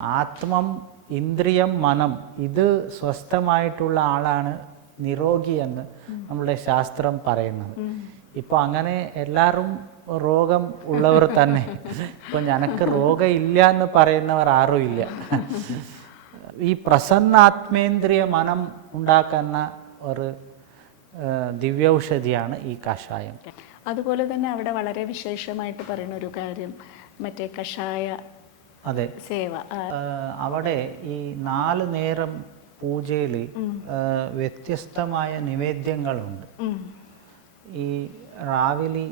ആത്മം, ഇന്ദ്രിയം, മനം ഇത് സ്വസ്ഥമായിട്ടുള്ള ആളാണ് നിരോഗി എന്ന് നമ്മുടെ ശാസ്ത്രം പറയുന്നത്. ഇപ്പോൾ അങ്ങനെ എല്ലാവരും രോഗം ഉള്ളവർ തന്നെ. ഇപ്പം ഞനക്ക് രോഗം ഇല്ല എന്ന് പറയുന്നവർ ആരും ഇല്ല. ഈ പ്രസന്നാത്മേന്ദ്രിയ മനം ഉണ്ടാക്കുന്ന ഒരു ദിവ്യൌഷധിയാണ് ഈ കഷായം. അതുപോലെ തന്നെ അവിടെ വളരെ വിശേഷമായിട്ട് പറയുന്ന ഒരു കാര്യം മറ്റേ കഷായ അതെ സേവ. അവിടെ ഈ 4 നേരം പൂജയിൽ വ്യത്യസ്തമായ നിവേദ്യങ്ങളുണ്ട്. ഈ രാവിലെ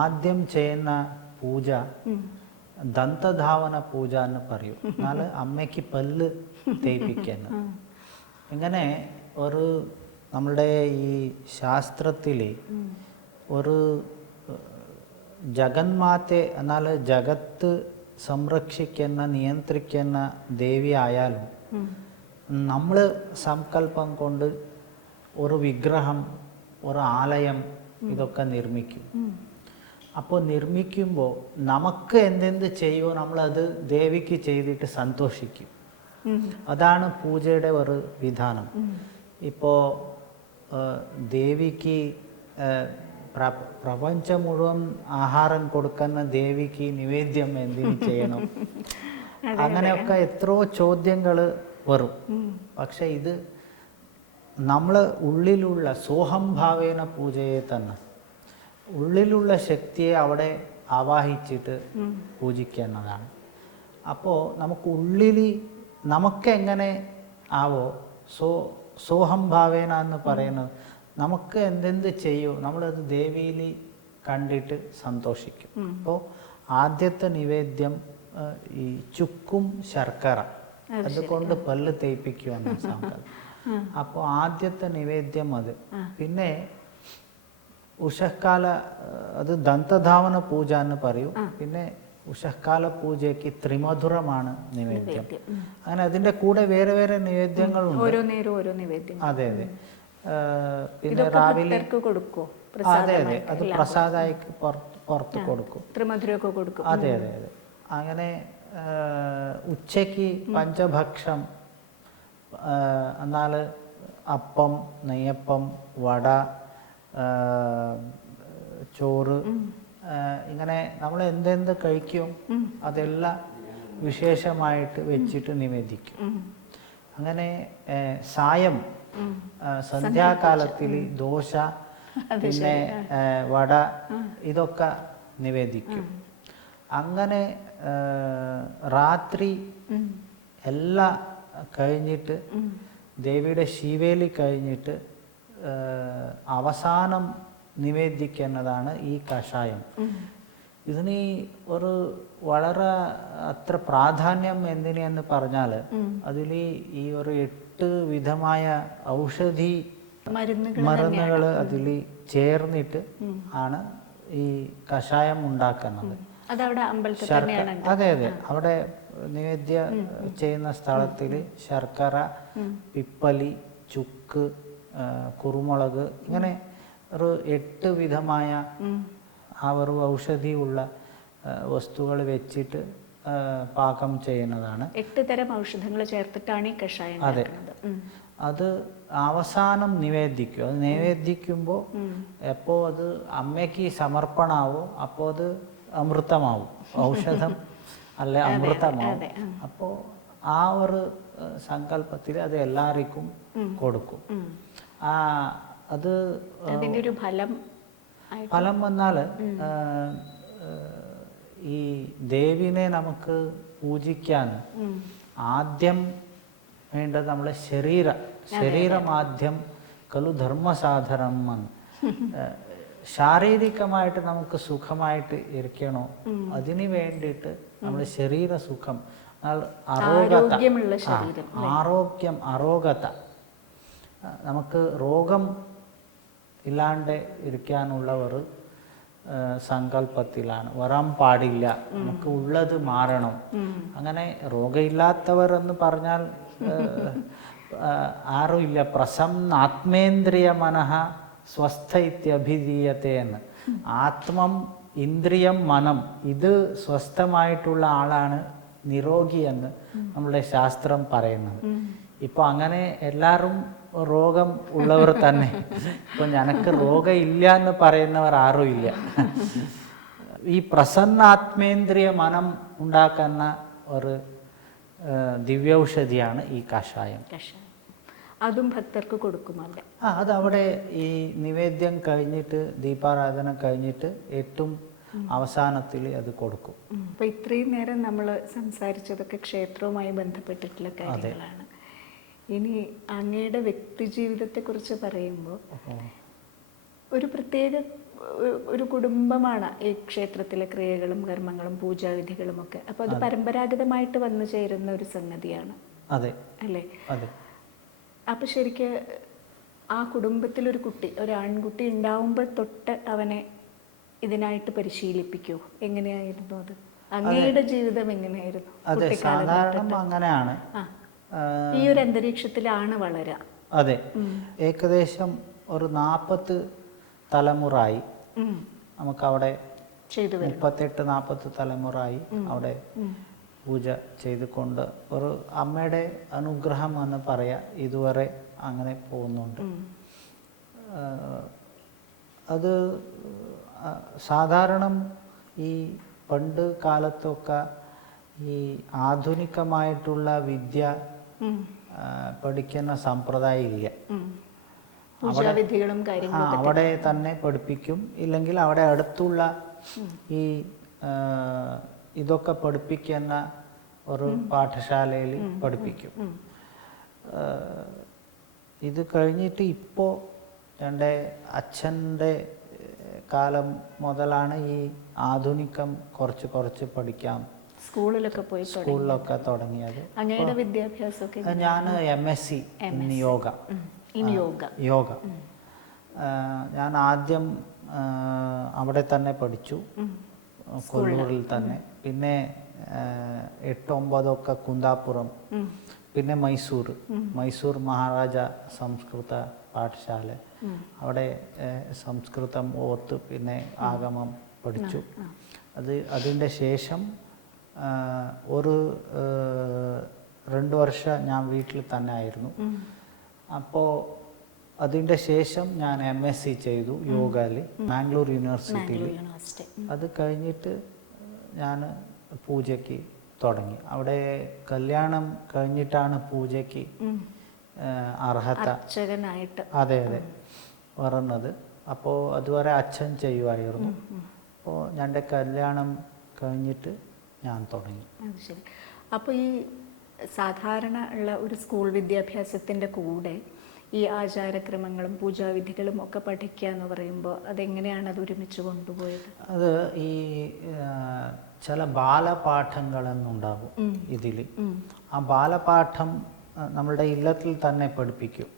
ആദ്യം ചെയ്യുന്ന പൂജ ദന്തധാവന പൂജ എന്ന് പറയും. എന്നാൽ അമ്മയ്ക്ക് പല്ല് തേപ്പിക്കുന്നത്. ഇങ്ങനെ ഒരു നമ്മളുടെ ഈ ശാസ്ത്രത്തിൽ ഒരു ജഗന്മാത്തെ എന്നാൽ ജഗത്ത് സംരക്ഷിക്കുന്ന നിയന്ത്രിക്കുന്ന ദേവി ആയാലും നമ്മൾ സങ്കല്പം കൊണ്ട് ഒരു വിഗ്രഹം, ഒരു ആലയം ഇതൊക്കെ നിർമ്മിക്കും. അപ്പോൾ നിർമ്മിക്കുമ്പോൾ നമുക്ക് എന്തെന്ത് ചെയ്യുമോ നമ്മളത് ദേവിക്ക് ചെയ്തിട്ട് സന്തോഷിക്കും. അതാണ് പൂജയുടെ ഒരു വിധാനം. ഇപ്പോൾ ദേവിക്ക് പ്രപഞ്ചം മുഴുവൻ ആഹാരം കൊടുക്കുന്ന ദേവിക്ക് നിവേദ്യം എന്തിനു ചെയ്യണം, അങ്ങനെയൊക്കെ എത്രയോ ചോദ്യങ്ങൾ വരും. പക്ഷെ ഇത് നമ്മൾ ഉള്ളിലുള്ള സോഹംഭാവേന പൂജയെ തന്നെ ഉള്ളിലുള്ള ശക്തിയെ അവിടെ ആവാഹിച്ചിട്ട് പൂജിക്കേണ്ടതാണ്. അപ്പോൾ നമുക്ക് ഉള്ളിൽ നമുക്കെങ്ങനെ ആവോ സോഹംഭാവേന എന്ന് പറയുന്നത് നമുക്ക് എന്തെന്ത് ചെയ്യൂ നമ്മളത് ദേവിയിൽ കണ്ടിട്ട് സന്തോഷിക്കും. അപ്പോൾ ആദ്യത്തെ നിവേദ്യം ഈ ചുക്കും ശർക്കര അതുകൊണ്ട് പല്ല് തേപ്പിക്കുമെന്ന സങ്കല്പം. അപ്പോൾ ആദ്യത്തെ നിവേദ്യം അത്. പിന്നെ ഉഷഃക്കാല അത് ദന്തധാവന പൂജ എന്ന് പറയും. പിന്നെ ഉഷഃക്കാല പൂജയ്ക്ക് ത്രിമധുരമാണ് നിവേദ്യം. അങ്ങനെ അതിൻ്റെ കൂടെ വേറെ വേറെ നിവേദ്യങ്ങളുണ്ട്. അതെ അതെ. പിന്നെ രാവിലെ അതെ അതെ അത് പ്രസാദമായി പുറത്ത് കൊടുക്കും. അതെ അതെ അതെ. അങ്ങനെ ഉച്ചയ്ക്ക് പഞ്ചഭക്ഷണം എന്നാൽ അപ്പം, നെയ്യപ്പം, വട, ചോറ്, ഇങ്ങനെ നമ്മൾ എന്തെന്ത് കഴിക്കും അതെല്ലാം വിശേഷമായിട്ട് വെച്ചിട്ട് നിവേദിക്കും. അങ്ങനെ സായം സന്ധ്യാകാലത്തിൽ ദോശ, പിന്നെ വട ഇതൊക്കെ നിവേദിക്കും. അങ്ങനെ രാത്രി എല്ലാം കഴിഞ്ഞിട്ട് ദേവിയുടെ ശിവേലി കഴിഞ്ഞിട്ട് അവസാനം നിവേദിക്കുന്നതാണ് ഈ കഷായം. ഇതിന് ഒരു വളരെ അത്ര പ്രാധാന്യം എന്തിനെന്ന് പറഞ്ഞാൽ അതിൽ ഈ ഒരു 8 വിധമായ ഔഷധി മരുന്നുകൾ അതിൽ ചേർന്നിട്ട് ആണ് ഈ കഷായം ഉണ്ടാക്കുന്നത്. അതെ അതെ. അവിടെ നിവേദ്യ ചെയ്യുന്ന സ്ഥലത്തിൽ ശർക്കര, പിപ്പലി, ചുക്ക്, കുരുമുളക് ഇങ്ങനെ ഒരു 8 വിധമായ ആ ഒരു ഔഷധിയുള്ള വസ്തുക്കൾ വെച്ചിട്ട് പാകം ചെയ്യുന്നതാണ്. 8 തരം ഔഷധങ്ങൾ ചേർത്തിട്ടാണ് ഈ കഷായം. അതെ. അത് അവസാനം നിവേദിക്കും. അത് നിവേദിക്കുമ്പോൾ എപ്പോൾ അത് അമ്മയ്ക്ക് സമർപ്പണമാവും അപ്പോൾ അത് അമൃതമാവും. ഔഷധം അല്ല അമൃതമാവും. അപ്പോൾ ആ ഒരു സങ്കല്പത്തിൽ അത് എല്ലാവർക്കും കൊടുക്കും. അത് ഒരു ഫലം വന്നാൽ ഈ ദേവിനെ നമുക്ക് പൂജിക്കാൻ ആദ്യം വേണ്ടത് നമ്മളെ ശരീരമാദ്യം കലു ധർമ്മസാധനം എന്ന്. ശാരീരികമായിട്ട് നമുക്ക് സുഖമായിട്ട് ഇരിക്കണോ അതിന് വേണ്ടിയിട്ട് നമ്മൾ ശരീര സുഖം, ആരോഗ്യം, അരോഗത, നമുക്ക് രോഗം ഇല്ലാണ്ട് ഇരിക്കാനുള്ള ഒരു സങ്കല്പത്തിലാണ്. വരാൻ പാടില്ല, നമുക്ക് ഉള്ളത് മാറണം. അങ്ങനെ രോഗമില്ലാത്തവർ എന്ന് പറഞ്ഞാൽ ആരും ഇല്ല. പ്രസന്നാത്മേന്ദ്രിയ മനഃ സ്വസ്ഥ ഇത്യഭിധീയത്തെ എന്ന്. ആത്മം, ഇന്ദ്രിയം മനം ഇത് സ്വസ്ഥമായിട്ടുള്ള ആളാണ് നിരോഗി എന്ന് നമ്മളുടെ ശാസ്ത്രം പറയുന്നത്. ഇപ്പോൾ അങ്ങനെ എല്ലാവരും രോഗം ഉള്ളവർ തന്നെ. ഇപ്പം ഞനക്ക് രോഗം ഇല്ല എന്ന് പറയുന്നവർ ആരും ഇല്ല. ഈ പ്രസന്നാത്മേന്ദ്രിയ മനം ഉണ്ടാക്കുന്ന ഒരു ദിവ്യൌഷധിയാണ് ഈ കഷായം. അതും ഭക്തർക്ക് കൊടുക്കുമല്ലേ? അത് അവിടെ ഈ നിവേദ്യം കഴിഞ്ഞിട്ട് ദീപാരാധന കഴിഞ്ഞിട്ട് ഏറ്റവും അവസാനത്തിൽ അത് കൊടുക്കും. അപ്പൊ ഇത്രയും നേരം നമ്മൾ സംസാരിച്ചതൊക്കെ ക്ഷേത്രവുമായി ബന്ധപ്പെട്ടിട്ടുള്ള കാര്യങ്ങളാണ്. ഇനി അങ്ങയുടെ വ്യക്തി ജീവിതത്തെ കുറിച്ച് പറയുമ്പോൾ ഒരു പ്രത്യേക ഒരു കുടുംബമാണ് ഈ ക്ഷേത്രത്തിലെ ക്രിയകളും കർമ്മങ്ങളും പൂജാവിധികളും ഒക്കെ. അപ്പൊ അത് പരമ്പരാഗതമായിട്ട് വന്നു ചേരുന്ന ഒരു സംഗതിയാണ്. അതെ അല്ലേ? അതെ. അപ്പൊ ശരിക്ക് ആ കുടുംബത്തിൽ ഒരു ആൺകുട്ടി ഉണ്ടാവുമ്പോൾ തൊട്ട് അവനെ ഇതിനായിട്ട് പരിശീലിപ്പിക്കൂ? എങ്ങനെയായിരുന്നു അത്? അങ്ങയുടെ ജീവിതം എങ്ങനെയായിരുന്നു? അതെ, സാധാരണ അങ്ങനെയാണ്. ഈ ഒരു അന്തരീക്ഷത്തിലാണ് വളരുക. അതെ, ഏകദേശം ഒരു 40 തലമുറായി നമുക്കവിടെ 38-40 തലമുറായി അവിടെ പൂജ ചെയ്തുകൊണ്ട് ഒരു അമ്മയുടെ അനുഗ്രഹം എന്ന് പറയാം ഇതുവരെ അങ്ങനെ പോകുന്നുണ്ട്. അത് സാധാരണ ഈ പണ്ട് കാലത്തൊക്കെ ഈ ആധുനികമായിട്ടുള്ള വിദ്യ പഠിക്കുന്ന സമ്പ്രദായം ഇല്ല. അവിടെ തന്നെ പഠിപ്പിക്കും, ഇല്ലെങ്കിൽ അവിടെ അടുത്തുള്ള ഈ ഇതൊക്കെ പഠിപ്പിക്കുന്ന ഒരു പാഠശാലയിൽ പഠിപ്പിക്കും. ഇത് കഴിഞ്ഞിട്ട് ഇപ്പോൾ എൻ്റെ അച്ഛൻ്റെ കാലം മുതലാണ് ഈ ആധുനികം കുറച്ച് പഠിക്കാം സ്കൂളിലൊക്കെ തുടങ്ങിയത്. ഞാൻ MSc ഇൻ യോഗ. ഞാൻ ആദ്യം അവിടെ തന്നെ പഠിച്ചു, കൊല്ലൂരിൽ തന്നെ. പിന്നെ 8-9 കുന്താപുരം, പിന്നെ മൈസൂർ മഹാരാജ സംസ്കൃത പാഠശാല, അവിടെ സംസ്കൃതം ഓത്ത് പിന്നെ ആഗമം പഠിച്ചു. അതിൻ്റെ ശേഷം ഒരു 2 വർഷം ഞാൻ വീട്ടിൽ തന്നെ ആയിരുന്നു. അപ്പോൾ അതിൻ്റെ ശേഷം ഞാൻ MSc ചെയ്തു യോഗയിൽ മാംഗ്ലൂർ യൂണിവേഴ്സിറ്റിയിൽ. അത് കഴിഞ്ഞിട്ട് ഞാൻ പൂജയ്ക്ക് തുടങ്ങി. അവിടെ കല്യാണം കഴിഞ്ഞിട്ടാണ് പൂജയ്ക്ക് അർഹത അതെ പറഞ്ഞത്. അപ്പോൾ അതുവരെ അച്ഛൻ ചെയ്യുമായിരുന്നു. അപ്പോൾ എൻ്റെ കല്യാണം കഴിഞ്ഞിട്ട് ഞാൻ തുടങ്ങി. ശരി. അപ്പോൾ ഈ സാധാരണ ഉള്ള ഒരു സ്കൂൾ വിദ്യാഭ്യാസത്തിൻ്റെ കൂടെ ഈ ആചാരക്രമങ്ങളും പൂജാവിധികളും ഒക്കെ പഠിക്കുക എന്ന് പറയുമ്പോൾ അതെങ്ങനെയാണ് അത് ഒരുമിച്ച് കൊണ്ടുപോയത്? അത് ഈ ചില ബാലപാഠങ്ങളെന്നുണ്ടാകും ഇതിൽ. ആ ബാലപാഠം നമ്മളുടെ ഇല്ലത്തിൽ തന്നെ പഠിപ്പിക്കും.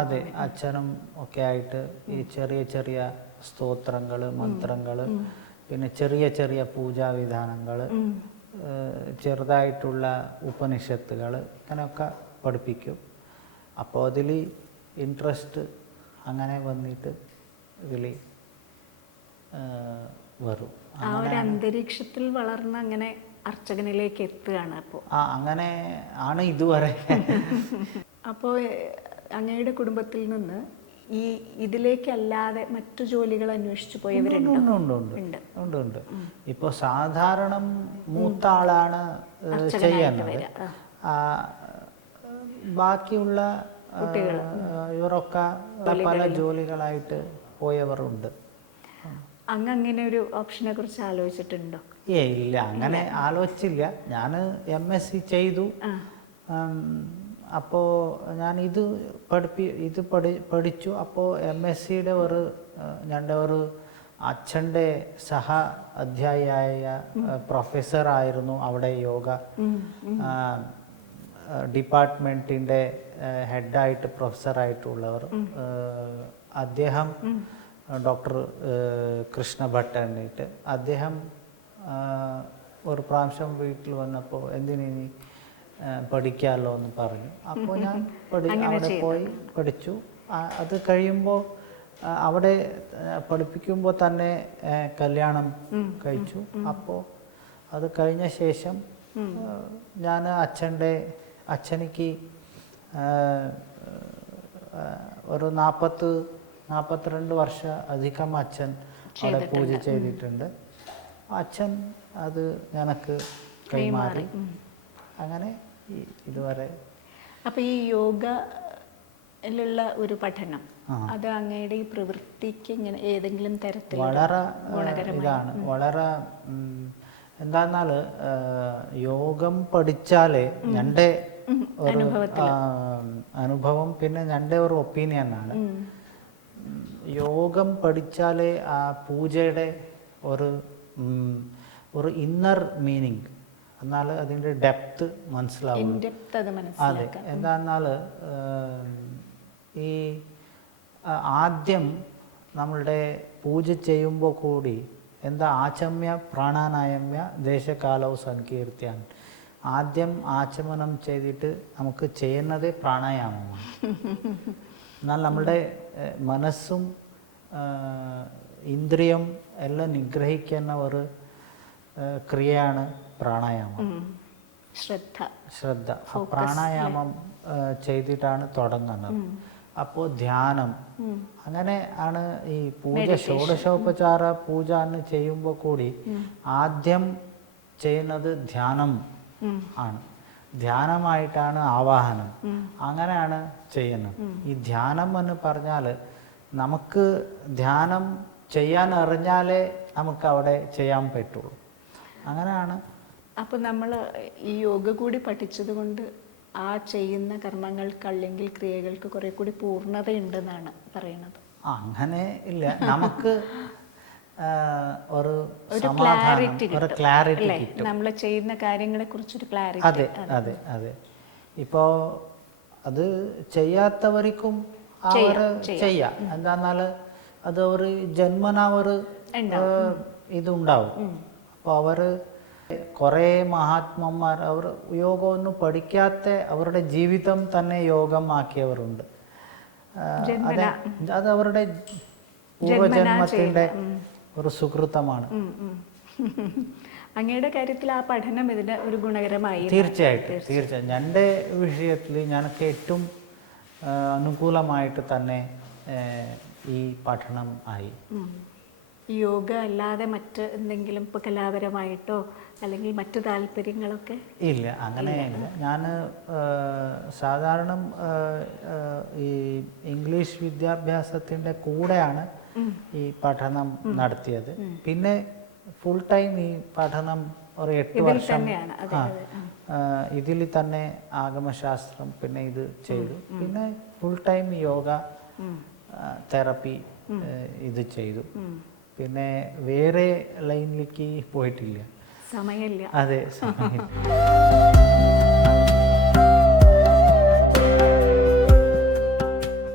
അതെ, അച്ഛനും ഒക്കെ ആയിട്ട് ഈ ചെറിയ സ്തോത്രങ്ങൾ, മന്ത്രങ്ങൾ, പിന്നെ ചെറിയ പൂജാവിധാനങ്ങൾ, ചെറുതായിട്ടുള്ള ഉപനിഷത്തുകൾ, ഇങ്ങനെയൊക്കെ പഠിപ്പിക്കും. അപ്പോൾ അതിൽ ഇൻട്രസ്റ്റ് അങ്ങനെ വന്നിട്ട് ഇതിൽ വരും. ആ ഒരു അന്തരീക്ഷത്തിൽ വളർന്ന് അങ്ങനെ അർച്ചകനിലേക്ക് എത്തുകയാണ്. അപ്പോൾ അങ്ങനെ ആണ് ഇതുവരെ. അപ്പോൾ അങ്ങയുടെ കുടുംബത്തിൽ നിന്ന് ഈ ഇതിലേക്കല്ലാതെ മറ്റു ജോലികൾ അന്വേഷിച്ചു പോയവരുണ്ട്. ഇപ്പോൾ സാധാരണ മൂത്ത ആളാണ് ചെയ്യുന്നത്. ബാക്കിയുള്ള ഇവരൊക്കെ പല ജോലികളായിട്ട് പോയവരുണ്ട്. അങ്ങനെ ഒരു ഓപ്ഷനെ കുറിച്ച് ആലോചിച്ചിട്ടുണ്ടോ? ഇല്ല, അങ്ങനെ ആലോചിച്ചില്ല. ഞാൻ MSc ചെയ്തു. അപ്പോൾ ഞാൻ ഇത് പഠിച്ചു. അപ്പോൾ MScയുടെ ഞങ്ങളുടെ ഒരു അച്ഛൻ്റെ സഹ അധ്യായിയായ പ്രൊഫസറായിരുന്നു അവിടെ യോഗ ഡിപ്പാർട്ട്മെൻറ്റിൻ്റെ ഹെഡായിട്ട് പ്രൊഫസറായിട്ടുള്ളവർ. അദ്ദേഹം ഡോക്ടർ കൃഷ്ണ ഭട്ട് എന്നിട്ട് അദ്ദേഹം ഒരു പ്രാവശ്യം വീട്ടിൽ വന്നപ്പോൾ എന്തിനീ പഠിക്കാമല്ലോ എന്ന് പറഞ്ഞു. അപ്പോൾ ഞാൻ അവിടെ പോയി പഠിച്ചു. അത് കഴിയുമ്പോൾ അവിടെ പഠിപ്പിക്കുമ്പോൾ തന്നെ കല്യാണം കഴിച്ചു. അപ്പോൾ അത് കഴിഞ്ഞ ശേഷം ഞാൻ അച്ഛനിക്ക് ഒരു 42 വർഷം അധികം അച്ഛൻ അവിടെ പൂജ ചെയ്തിട്ടുണ്ട്. അച്ഛൻ അത് ഞങ്ങൾക്ക് കൈമാറി. അങ്ങനെ ഇതുവരെ. അപ്പോൾ ഈ യോഗയിലുള്ള ഒരു പഠനം അത് അങ്ങയുടെ ഈ പ്രവൃത്തിക്ക് ഇങ്ങനെ ഏതെങ്കിലും തരത്തിൽ വളരെ ഇതാണ്. വളരെ എന്താന്നാൽ യോഗം പഠിച്ചാലേ ഞൻ്റെ ഒരു അനുഭവം, പിന്നെ ഞൻ്റെ ഒരു ഒപ്പീനിയനാണ്, യോഗം പഠിച്ചാലേ ആ പൂജയുടെ ഒരു ഇന്നർ മീനിങ് എന്നാൽ അതിൻ്റെ ഡെപ്ത് മനസ്സിലാവും. അതെ, എന്താന്നാൽ ഈ ആദ്യം നമ്മളുടെ പൂജ ചെയ്യുമ്പോൾ കൂടി എന്താ ആചമ്യ പ്രാണാനായമ്യ ദേശകാലവും സങ്കീർത്തിയാണ്. ആദ്യം ആചമനം ചെയ്തിട്ട് നമുക്ക് ചെയ്യുന്നത് പ്രാണായാമമാണ്. എന്നാൽ നമ്മളുടെ മനസ്സും ഇന്ദ്രിയം എല്ലാം നിഗ്രഹിക്കുന്ന ഒരു ക്രിയയാണ് പ്രാണായാമം. ശ്രദ്ധ പ്രാണായാമം ചെയ്തിട്ടാണ് തുടങ്ങുന്നത്. അപ്പോൾ ധ്യാനം, അങ്ങനെ ആണ് ഈ പൂജ. ഷോഡശോപചാര പൂജ എന്ന് ചെയ്യുമ്പോൾ കൂടി ആദ്യം ചെയ്യുന്നത് ധ്യാനം ആണ്. ധ്യാനമായിട്ടാണ് ആവാഹനം, അങ്ങനെയാണ് ചെയ്യുന്നത്. ഈ ധ്യാനം എന്ന് പറഞ്ഞാൽ നമുക്ക് ധ്യാനം ചെയ്യാൻ അറിഞ്ഞാലേ നമുക്ക് അവിടെ ചെയ്യാൻ പറ്റുള്ളൂ. അങ്ങനെയാണ്. അപ്പോൾ നമ്മൾ ഈ യോഗ കൂടി പഠിച്ചത് കൊണ്ട് ആ ചെയ്യുന്ന കർമ്മങ്ങൾക്ക് അല്ലെങ്കിൽ ക്രിയകൾക്ക് കുറെ കൂടി പൂർണ്ണതയുണ്ടെന്നാണ് പറയുന്നത്. അങ്ങനെ ഇല്ല, നമുക്ക് ഒരു ക്ലാരിറ്റി കിട്ടും. നമ്മൾ ചെയ്യുന്ന കാര്യങ്ങളെ കുറിച്ചൊരു ക്ലാരിറ്റി. അതെ അതെ അതെ. ഇപ്പോൾ അത് ചെയ്യാത്തവർക്കും അവർ ചെയ്യാം. എന്താന്നാൽ അത് ഒരു ജന്മന ഒരു ഇതുണ്ടാവും. അപ്പോൾ അവർ കുറേ മഹാത്മന്മാർ അവർ യോഗമൊന്നും പഠിക്കാത്ത അവരുടെ ജീവിതം തന്നെ യോഗമാക്കിയവരുണ്ട്. അത് അവരുടെ പൂർവജന്മത്തിൻ്റെ ഒരു സുകൃതമാണ്. അങ്ങയുടെ കാര്യത്തിൽ ആ പഠനം ഇതിന് ഒരു ഗുണകരമായി. തീർച്ചയായിട്ടും എൻ്റെ വിഷയത്തിൽ ഞങ്ങൾക്ക് ഏറ്റവും അനുകൂലമായിട്ട് തന്നെ ഈ പഠനം ആയി. യോഗ അല്ലാതെ മറ്റ് എന്തെങ്കിലും ഇപ്പോൾ കലാപരമായിട്ടോ അല്ലെങ്കിൽ മറ്റു താല്പര്യങ്ങളൊക്കെ ഇല്ല, അങ്ങനെയില്ല. ഞാൻ സാധാരണ ഈ ഇംഗ്ലീഷ് വിദ്യാഭ്യാസത്തിൻ്റെ കൂടെയാണ് ഈ പഠനം നടത്തിയത്. പിന്നെ ഫുൾ ടൈം ഈ പഠനം ഒരു 8 വർഷം ഇതിൽ തന്നെ ആഗമശാസ്ത്രം പിന്നെ ഇത് ചെയ്തു. പിന്നെ ഫുൾ ടൈം യോഗ തെറപ്പി ഇത് ചെയ്തു. പിന്നെ വേറെ ലൈനിലേക്ക് പോയിട്ടില്ല, സമയമില്ല. അതെ, സമയമില്ല.